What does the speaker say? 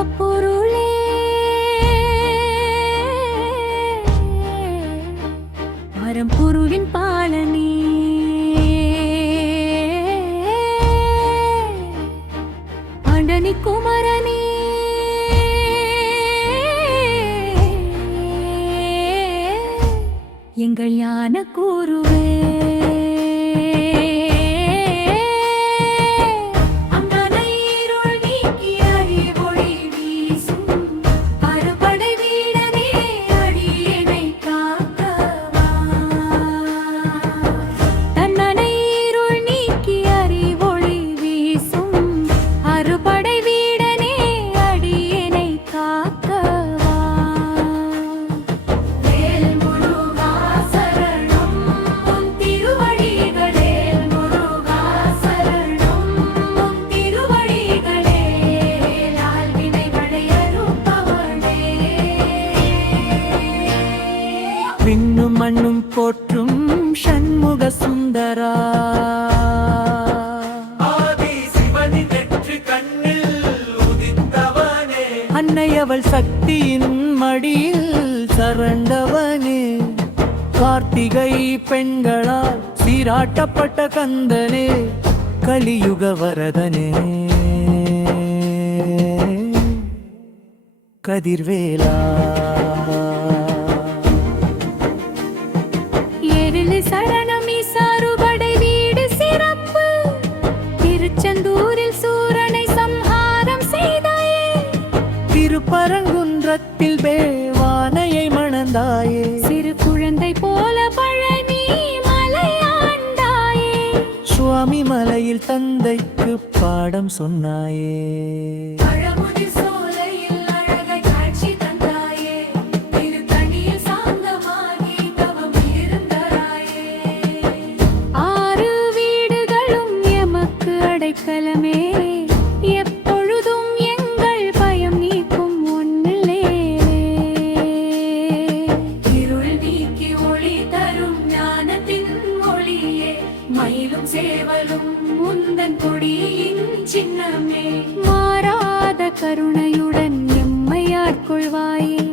பரம்பொருளே பரம்பொருளின் பாலனே. அண்டனி குமரனே. எங்கள் யான கூறு மண்ணும் போற்றும் ஷண்முக சுந்தரா. ஆதி சிவனின் நெற்றி கண்ணில் உதித்தவனே. அன்னை அவள் சக்தியின் மடியில் சரண்டவனே. கார்த்திகை பெண்களால் சீராட்டப்பட்ட கந்தனே கலியுக வரதனே. கதிர்வேலா. திருப்பரங்குன்றத்தில் பேவானையை மணந்தாயே. சிறு குழந்தை போல பழனி மலையாண்டாயே. சுவாமி மலையில் தந்தைக்கு பாடம் சொன்னாயே. ஆறு வீடுகளும் எமக்கு அடைக்கலமே. பழங்குடியின் சின்னமே. மாறாத கருணையுடன் எம்மையாட்கொள்வாயே